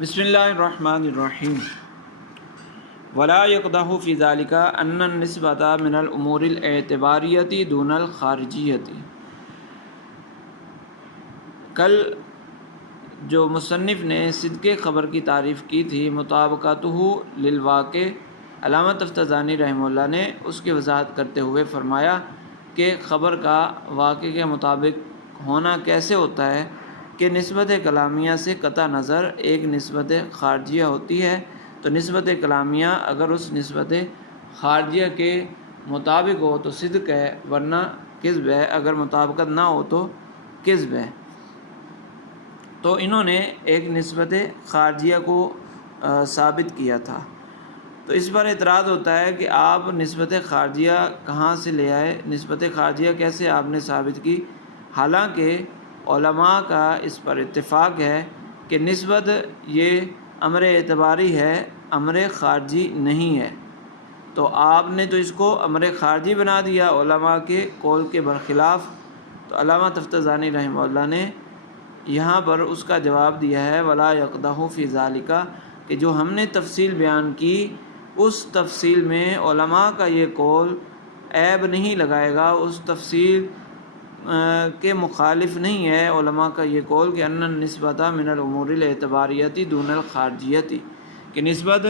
بسم اللہ الرحمن الرحیم ولا يقدح في ذلك ان النسبة من الامور الاعتباریتی دون الخارجیتی۔ کل جو مصنف نے صدق خبر کی تعریف کی تھی مطابقتہ للواقع، علامہ تفتزانی رحمہ اللہ نے اس کی وضاحت کرتے ہوئے فرمایا کہ خبر کا واقع کے مطابق ہونا کیسے ہوتا ہے کہ نسبت کلامیہ سے قطع نظر ایک نسبت خارجیہ ہوتی ہے، تو نسبت کلامیہ اگر اس نسبت خارجیہ کے مطابق ہو تو صدق ہے ورنہ کذب ہے، اگر مطابقت نہ ہو تو کذب ہے۔ تو انہوں نے ایک نسبت خارجیہ کو ثابت کیا تھا، تو اس پر اعتراض ہوتا ہے کہ آپ نسبت خارجیہ کہاں سے لے آئے، نسبت خارجیہ کیسے آپ نے ثابت کی، حالانکہ علماء کا اس پر اتفاق ہے کہ نسبت یہ امر اعتباری ہے، امر خارجی نہیں ہے، تو آپ نے تو اس کو امر خارجی بنا دیا علماء کے قول کے برخلاف۔ تو علامہ تفتزانی رحمہ اللہ نے یہاں پر اس کا جواب دیا ہے ولا یقدح فی ذالک، کہ جو ہم نے تفصیل بیان کی اس تفصیل میں علماء کا یہ قول عیب نہیں لگائے گا، اس تفصیل کے مخالف نہیں ہے علماء کا یہ قول کہ ان النسبۃ من الامور الاعتباریتی دون الخارجیتی، کہ نسبت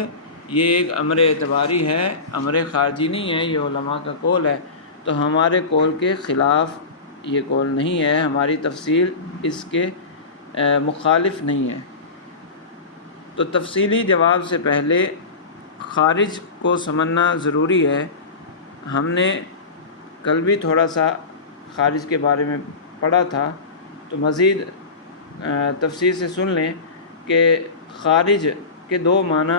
یہ ایک امر اعتباری ہے، امر خارجی نہیں ہے، یہ علماء کا قول ہے، تو ہمارے قول کے خلاف یہ قول نہیں ہے، ہماری تفصیل اس کے مخالف نہیں ہے۔ تو تفصیلی جواب سے پہلے خارج کو سمجھنا ضروری ہے۔ ہم نے کل بھی تھوڑا سا خارج کے بارے میں پڑھا تھا، تو مزید تفصیل سے سن لیں کہ خارج کے دو معنی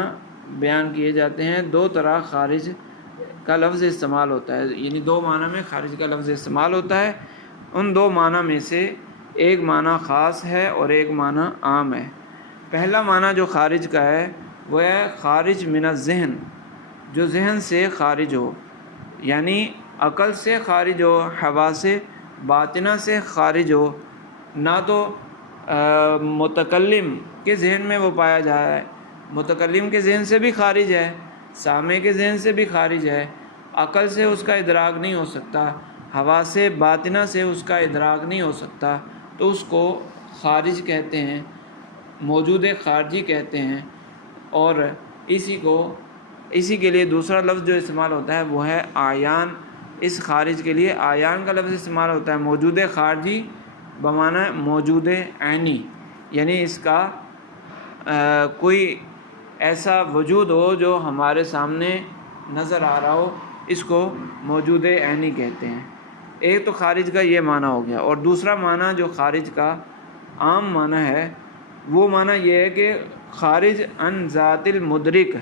بیان کیے جاتے ہیں، دو طرح خارج کا لفظ استعمال ہوتا ہے، یعنی دو معنی میں خارج کا لفظ استعمال ہوتا ہے۔ ان دو معنی میں سے ایک معنی خاص ہے اور ایک معنی عام ہے۔ پہلا معنی جو خارج کا ہے وہ ہے خارج من الذہن، جو ذہن سے خارج ہو، یعنی عقل سے خارج ہو، حواس باطنہ سے خارج ہو، نہ تو متکلم کے ذہن میں وہ پایا جائے، متکلم کے ذہن سے بھی خارج ہے، سامع کے ذہن سے بھی خارج ہے، عقل سے اس کا ادراک نہیں ہو سکتا، حواس باطنہ سے اس کا ادراک نہیں ہو سکتا، تو اس کو خارج کہتے ہیں، موجود خارجی کہتے ہیں۔ اور اسی کے لیے دوسرا لفظ جو استعمال ہوتا ہے وہ ہے آیان، اس خارج کے لیے آیان کا لفظ استعمال ہوتا ہے، موجود خارجی بمعنی موجود عینی، یعنی اس کا کوئی ایسا وجود ہو جو ہمارے سامنے نظر آ رہا ہو، اس کو موجود عینی کہتے ہیں۔ ایک تو خارج کا یہ معنی ہو گیا، اور دوسرا معنی جو خارج کا عام معنی ہے وہ معنی یہ ہے کہ خارج عن ذات المدرک،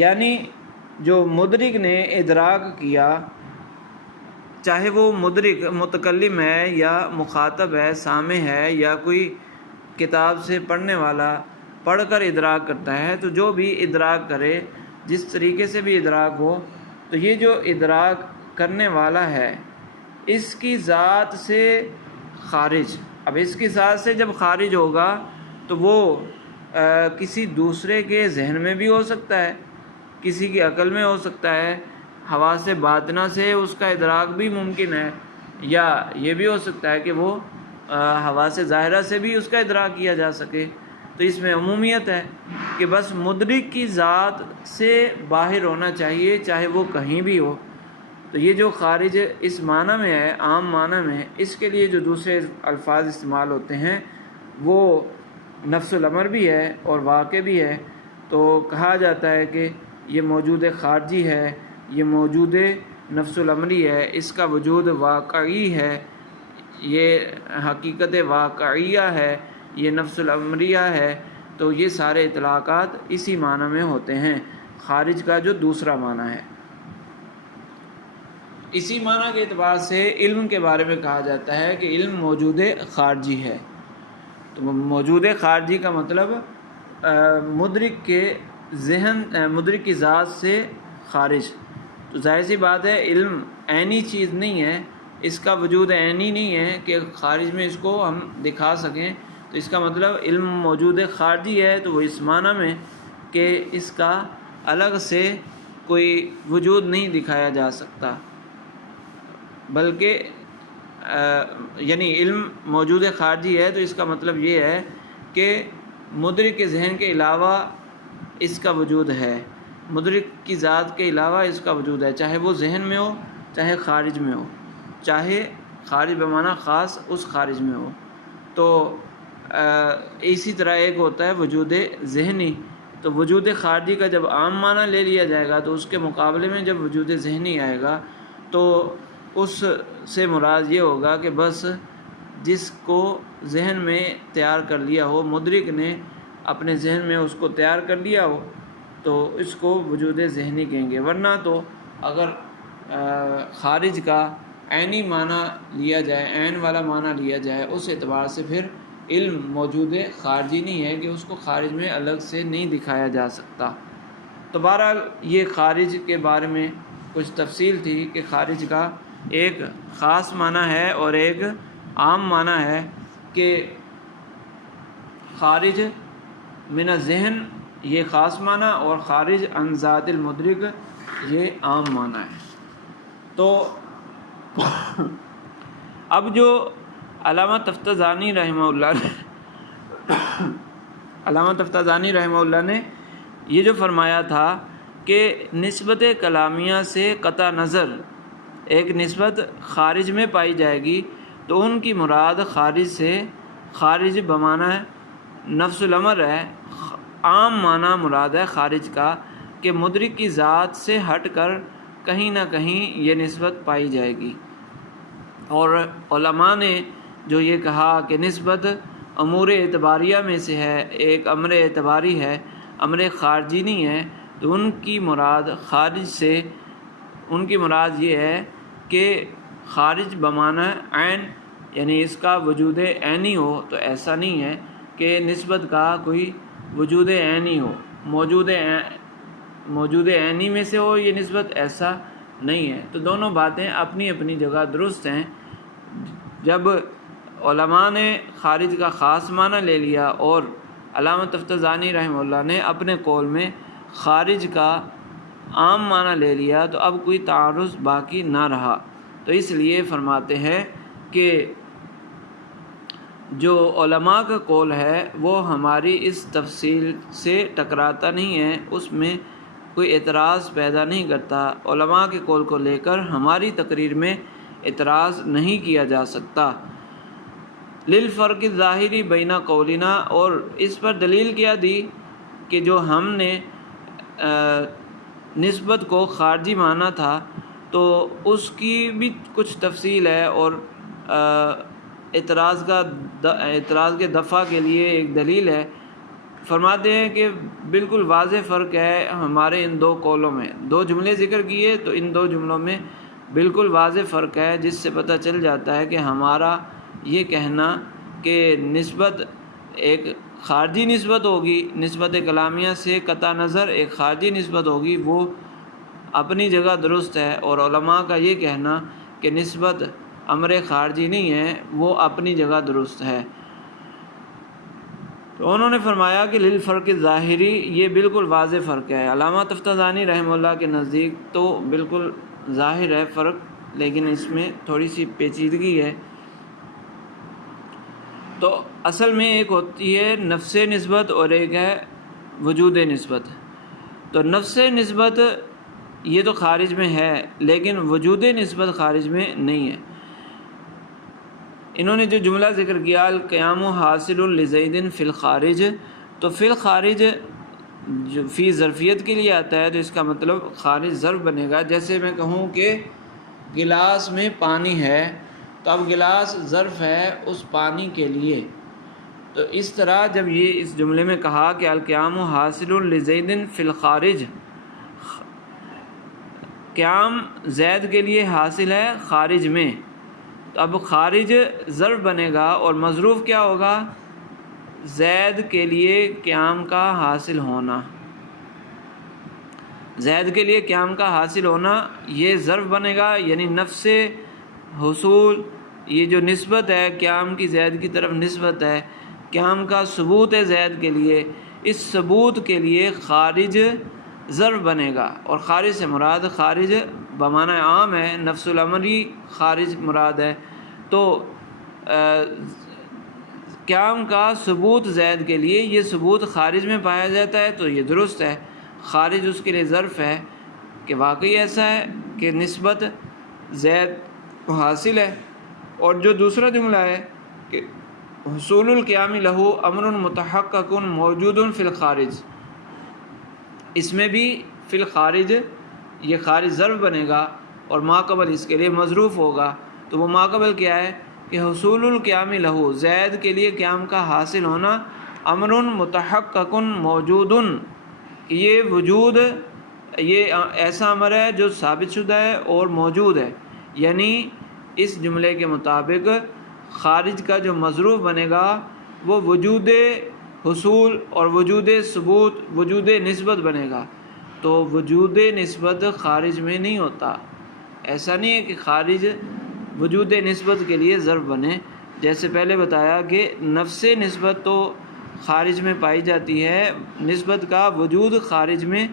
یعنی جو مدرک نے ادراک کیا، چاہے وہ مدرک متکلم ہے یا مخاطب ہے، سامع ہے یا کوئی کتاب سے پڑھنے والا پڑھ کر ادراک کرتا ہے، تو جو بھی ادراک کرے جس طریقے سے بھی ادراک ہو، تو یہ جو ادراک کرنے والا ہے اس کی ذات سے خارج، اب اس کی ذات سے جب خارج ہوگا تو وہ کسی دوسرے کے ذہن میں بھی ہو سکتا ہے، کسی کی عقل میں ہو سکتا ہے، حواس باطنہ سے اس کا ادراک بھی ممکن ہے، یا یہ بھی ہو سکتا ہے کہ وہ حواس ظاہرہ سے بھی اس کا ادراک کیا جا سکے۔ تو اس میں عمومیت ہے کہ بس مدرک کی ذات سے باہر ہونا چاہیے، چاہے وہ کہیں بھی ہو۔ تو یہ جو خارج اس معنی میں ہے، عام معنی میں، اس کے لیے جو دوسرے الفاظ استعمال ہوتے ہیں وہ نفس الامر بھی ہے اور واقع بھی ہے۔ تو کہا جاتا ہے کہ یہ موجود خارجی ہے، یہ موجود نفس الامری ہے، اس کا وجود واقعی ہے، یہ حقیقت واقعیہ ہے، یہ نفس الامریہ ہے۔ تو یہ سارے اطلاقات اسی معنی میں ہوتے ہیں، خارج کا جو دوسرا معنی ہے۔ اسی معنی کے اعتبار سے علم کے بارے میں کہا جاتا ہے کہ علم موجود خارجی ہے۔ تو موجود خارجی کا مطلب مدرک کے ذہن، مدرک کی ذات سے خارج۔ تو ظاہر سی بات ہے علم عینی چیز نہیں ہے، اس کا وجود عینی نہیں ہے کہ خارج میں اس کو ہم دکھا سکیں، تو اس کا مطلب علم موجود خارجی ہے تو وہ اس معنی میں کہ اس کا الگ سے کوئی وجود نہیں دکھایا جا سکتا، بلکہ یعنی علم موجود خارجی ہے تو اس کا مطلب یہ ہے کہ مدرک کے ذہن کے علاوہ اس کا وجود ہے، مدرک کی ذات کے علاوہ اس کا وجود ہے، چاہے وہ ذہن میں ہو چاہے خارج میں ہو، چاہے خارج بمعنی خاص اس خارج میں ہو۔ تو اسی طرح ایک ہوتا ہے وجود ذہنی، تو وجود خارجی کا جب عام معنی لے لیا جائے گا تو اس کے مقابلے میں جب وجود ذہنی آئے گا تو اس سے مراد یہ ہوگا کہ بس جس کو ذہن میں تیار کر لیا ہو، مدرک نے اپنے ذہن میں اس کو تیار کر لیا ہو تو اس کو وجود ذہنی کہیں گے، ورنہ تو اگر خارج کا عینی معنی لیا جائے، عین والا معنی لیا جائے، اس اعتبار سے پھر علم موجود خارجی نہیں ہے کہ اس کو خارج میں الگ سے نہیں دکھایا جا سکتا۔ تو بہرحال یہ خارج کے بارے میں کچھ تفصیل تھی کہ خارج کا ایک خاص معنی ہے اور ایک عام معنی ہے کہ خارج من الذہن یہ خاص معنی اور خارج عن ذات المدرک یہ عام معنی ہے۔ تو اب جو علامہ تفتزانی رحمہ اللہ نے یہ جو فرمایا تھا کہ نسبت کلامیہ سے قطع نظر ایک نسبت خارج میں پائی جائے گی، تو ان کی مراد خارج سے خارج بمعنی نفس الامر ہے، عام معنی مراد ہے خارج کا کہ مدرک کی ذات سے ہٹ کر کہیں نہ کہیں یہ نسبت پائی جائے گی۔ اور علماء نے جو یہ کہا کہ نسبت امور اعتباریہ میں سے ہے، ایک امر اعتباری ہے، امر خارجی نہیں ہے، تو ان کی مراد خارج سے ان کی مراد یہ ہے کہ خارج بمعنی عین، یعنی اس کا وجود عینی ہو، تو ایسا نہیں ہے کہ نسبت کا کوئی وجود عینی ہو، موجود عینی میں سے ہو یہ نسبت، ایسا نہیں ہے۔ تو دونوں باتیں اپنی اپنی جگہ درست ہیں۔ جب علماء نے خارج کا خاص معنی لے لیا اور علامہ تفتزانی رحمہ اللہ نے اپنے قول میں خارج کا عام معنی لے لیا تو اب کوئی تعارض باقی نہ رہا، تو اس لیے فرماتے ہیں کہ جو علماء کا قول ہے وہ ہماری اس تفصیل سے ٹکراتا نہیں ہے، اس میں کوئی اعتراض پیدا نہیں کرتا، علماء کے قول کو لے کر ہماری تقریر میں اعتراض نہیں کیا جا سکتا۔ للفرق الظاہری بین قولنا، اور اس پر دلیل کیا دی کہ جو ہم نے نسبت کو خارجی مانا تھا تو اس کی بھی کچھ تفصیل ہے، اور اعتراض کے دفع کے لیے ایک دلیل ہے۔ فرماتے ہیں کہ بالکل واضح فرق ہے ہمارے ان دو قولوں میں، دو جملے ذکر کیے تو ان دو جملوں میں بالکل واضح فرق ہے، جس سے پتہ چل جاتا ہے کہ ہمارا یہ کہنا کہ نسبت ایک خارجی نسبت ہوگی، نسبت کلامیہ سے قطع نظر ایک خارجی نسبت ہوگی، وہ اپنی جگہ درست ہے، اور علماء کا یہ کہنا کہ نسبت امر خارجی نہیں ہے وہ اپنی جگہ درست ہے۔ تو انہوں نے فرمایا کہ للفرق ظاہری، یہ بالکل واضح فرق ہے۔ علامہ تفتزانی رحمہ اللہ کے نزدیک تو بالکل ظاہر ہے فرق، لیکن اس میں تھوڑی سی پیچیدگی ہے۔ تو اصل میں ایک ہوتی ہے نفس نسبت اور ایک ہے وجود نسبت۔ تو نفس نسبت یہ تو خارج میں ہے، لیکن وجود نسبت خارج میں نہیں ہے۔ انہوں نے جو جملہ ذکر کیا القیام حاصل لزید فی الخارج، تو فی الخارج جو فی ظرفیت کے لیے آتا ہے تو اس کا مطلب خارج ظرف بنے گا۔ جیسے میں کہوں کہ گلاس میں پانی ہے تو اب گلاس ظرف ہے اس پانی کے لیے، تو اس طرح جب یہ اس جملے میں کہا کہ القیام حاصل لزید فی الخارج، قیام زید کے لیے حاصل ہے خارج میں، تو اب خارج ظرف بنے گا اور مظروف کیا ہوگا؟ زید کے لیے قیام کا حاصل ہونا، زید کے لیے قیام کا حاصل ہونا یہ ظرف بنے گا، یعنی نفس حصول، یہ جو نسبت ہے قیام کی زید کی طرف نسبت ہے، قیام کا ثبوت زید کے لیے، اس ثبوت کے لیے خارج ظرف بنے گا، اور خارج سے مراد خارج بمعنی عام ہے، نفس الامری خارج مراد ہے۔ تو قیام کا ثبوت زید کے لیے یہ ثبوت خارج میں پایا جاتا ہے تو یہ درست ہے، خارج اس کے لیے ظرف ہے کہ واقعی ایسا ہے کہ نسبت زید کو حاصل ہے۔ اور جو دوسرا جملہ ہے کہ حصول القیام لہو امر متحقق موجود فی الخارج، اس میں بھی فی الخارج یہ خارج ظرف بنے گا اور ماقبل اس کے لیے مظروف ہوگا۔ تو وہ ماقبل کیا ہے کہ حصول القیام لہو، زید کے لیے قیام کا حاصل ہونا، امر متحقق موجود، یہ وجود، یہ ایسا امر ہے جو ثابت شدہ ہے اور موجود ہے۔ یعنی اس جملے کے مطابق خارج کا جو مظروف بنے گا وہ وجود حصول اور وجود ثبوت، وجود نسبت بنے گا۔ تو وجود نسبت خارج میں نہیں ہوتا، ایسا نہیں ہے کہ خارج وجود نسبت کے لیے ظرف بنے، جیسے پہلے بتایا کہ نفس نسبت تو خارج میں پائی جاتی ہے، نسبت کا وجود خارج میں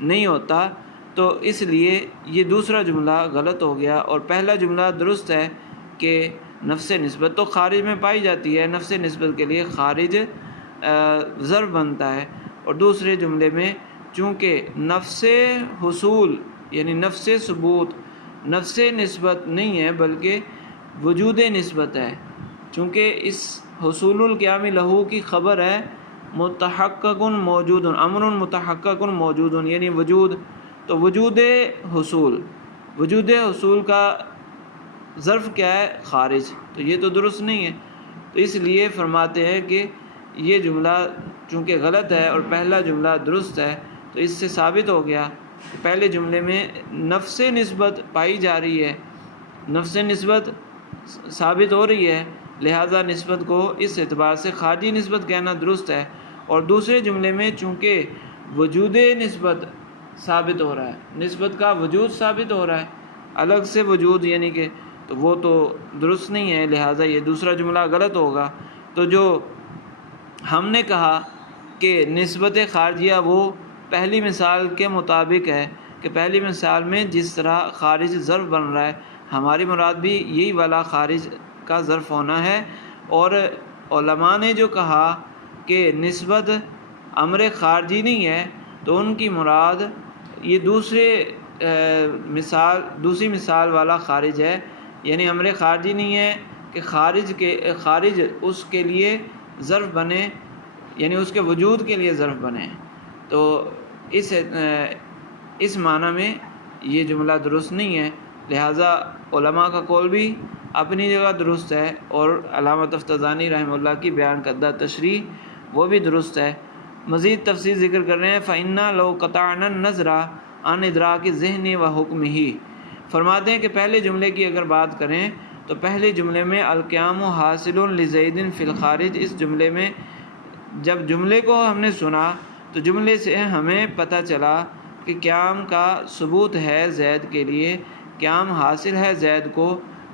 نہیں ہوتا، تو اس لیے یہ دوسرا جملہ غلط ہو گیا، اور پہلا جملہ درست ہے کہ نفس نسبت تو خارج میں پائی جاتی ہے، نفس نسبت کے لیے خارج ظرف بنتا ہے، اور دوسرے جملے میں چونکہ نفس حصول یعنی نفس ثبوت نفس نسبت نہیں ہے بلکہ وجود نسبت ہے، چونکہ اس حصول القیام لہو کی خبر ہے متحقق موجود، امر متحقق موجود، یعنی وجود، تو وجود حصول، وجود حصول کا ظرف کیا ہے؟ خارج، تو یہ تو درست نہیں ہے۔ تو اس لیے فرماتے ہیں کہ یہ جملہ چونکہ غلط ہے اور پہلا جملہ درست ہے، تو اس سے ثابت ہو گیا کہ پہلے جملے میں نفس نسبت پائی جا رہی ہے، نفس نسبت ثابت ہو رہی ہے، لہذا نسبت کو اس اعتبار سے خارجی نسبت کہنا درست ہے، اور دوسرے جملے میں چونکہ وجود نسبت ثابت ہو رہا ہے، نسبت کا وجود ثابت ہو رہا ہے الگ سے وجود، یعنی کہ تو وہ تو درست نہیں ہے، لہٰذا یہ دوسرا جملہ غلط ہوگا۔ تو جو ہم نے کہا کہ نسبت خارجیہ وہ پہلی مثال کے مطابق ہے کہ پہلی مثال میں جس طرح خارج ظرف بن رہا ہے، ہماری مراد بھی یہی والا خارج کا ظرف ہونا ہے، اور علماء نے جو کہا کہ نسبت امر خارجی نہیں ہے تو ان کی مراد یہ دوسری مثال والا خارج ہے، یعنی امر خارجی نہیں ہے کہ خارج اس کے لیے ظرف بنے، یعنی اس کے وجود کے لیے ظرف بنے، تو اس معنی میں یہ جملہ درست نہیں ہے، لہٰذا علماء کا قول بھی اپنی جگہ درست ہے، اور علامہ تفتزانی رحمہ اللہ کی بیان کردہ تشریح وہ بھی درست ہے۔ مزید تفصیل ذکر کر رہے ہیں، فَإِنَّا لَوْ قَطَعْنَا النَّظْرَ عَنْ إِدْرَاكِ الذِّهْنِ وَحُكْمِهِ، فرماتے ہیں کہ پہلے جملے کی اگر بات کریں تو پہلے جملے میں القیام حاصل لزید فی الخارج، اس جملے میں جب جملے کو ہم نے سنا تو جملے سے ہمیں پتہ چلا کہ قیام کا ثبوت ہے زید کے لیے، قیام حاصل ہے زید کو،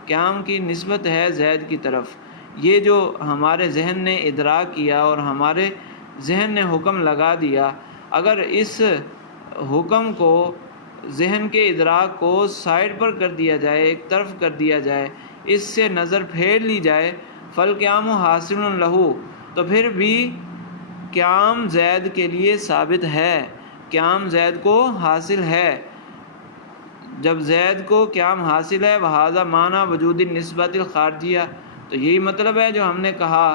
قیام کی نسبت ہے زید کی طرف۔ یہ جو ہمارے ذہن نے ادراک کیا اور ہمارے ذہن نے حکم لگا دیا، اگر اس حکم کو، ذہن کے ادراک کو سائڈ پر کر دیا جائے، ایک طرف کر دیا جائے، اس سے نظر پھیر لی جائے، فالقیام حاصل لہو، تو پھر بھی قیام زید کے لیے ثابت ہے، قیام زید کو حاصل ہے۔ جب زید کو قیام حاصل ہے، وہذا معنی وجود النسبت الخارجیہ، تو یہی مطلب ہے جو ہم نے کہا،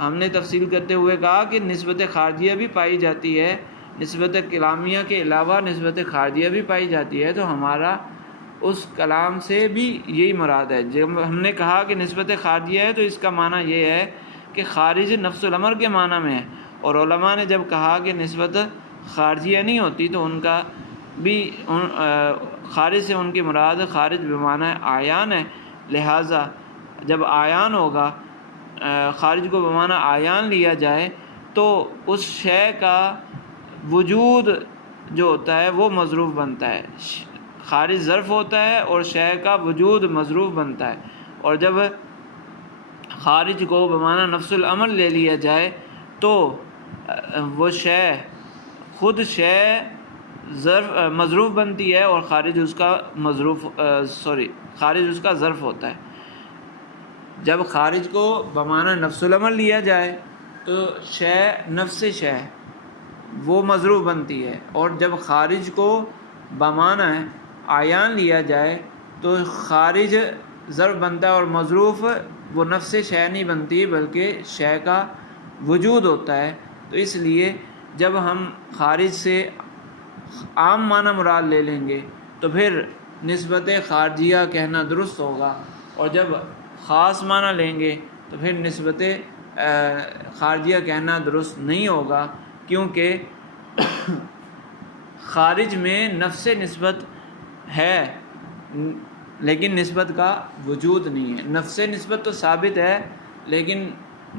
ہم نے تفصیل کرتے ہوئے کہا کہ نسبت خارجیہ بھی پائی جاتی ہے، نسبت کلامیہ کے علاوہ نسبت خارجیہ بھی پائی جاتی ہے، تو ہمارا اس کلام سے بھی یہی مراد ہے۔ جب ہم نے کہا کہ نسبت خارجیہ ہے تو اس کا معنی یہ ہے کہ خارج نفس الامر کے معنی میں ہے، اور علماء نے جب کہا کہ نسبت خارجیہ نہیں ہوتی تو ان کا بھی خارج سے ان کی مراد خارج بمعنی آیان ہے، لہٰذا جب آیان ہوگا، خارج کو بمعنی آیان لیا جائے تو اس شے کا وجود جو ہوتا ہے وہ مظروف بنتا ہے، خارج ظرف ہوتا ہے اور شے کا وجود مظروف بنتا ہے، اور جب خارج کو بمعنی نفس العمل لے لیا جائے تو وہ شے خود شے مظروف بنتی ہے اور خارج اس کا خارج اس کا ظرف ہوتا ہے۔ جب خارج کو بمعنی نفس العمل لیا جائے تو شے نفس شے وہ مظروف بنتی ہے، اور جب خارج کو بمعنی عیان لیا جائے تو خارج ظرف بنتا ہے، اور مظروف وہ نفس شے نہیں بنتی بلکہ شے کا وجود ہوتا ہے۔ تو اس لیے جب ہم خارج سے عام معنی مراد لے لیں گے تو پھر نسبت خارجیہ کہنا درست ہوگا، اور جب خاص معنی لیں گے تو پھر نسبت خارجیہ کہنا درست نہیں ہوگا، کیونکہ خارج میں نفس نسبت ہے لیکن نسبت کا وجود نہیں ہے۔ نفس نسبت تو ثابت ہے لیکن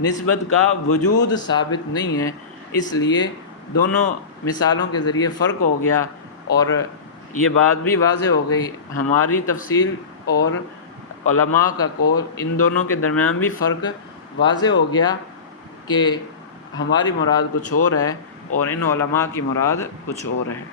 نسبت کا وجود ثابت نہیں ہے، اس لیے دونوں مثالوں کے ذریعے فرق ہو گیا، اور یہ بات بھی واضح ہو گئی ہماری تفصیل اور علماء کا قول، ان دونوں کے درمیان بھی فرق واضح ہو گیا کہ ہماری مراد کچھ اور ہے اور ان علماء کی مراد کچھ اور ہے۔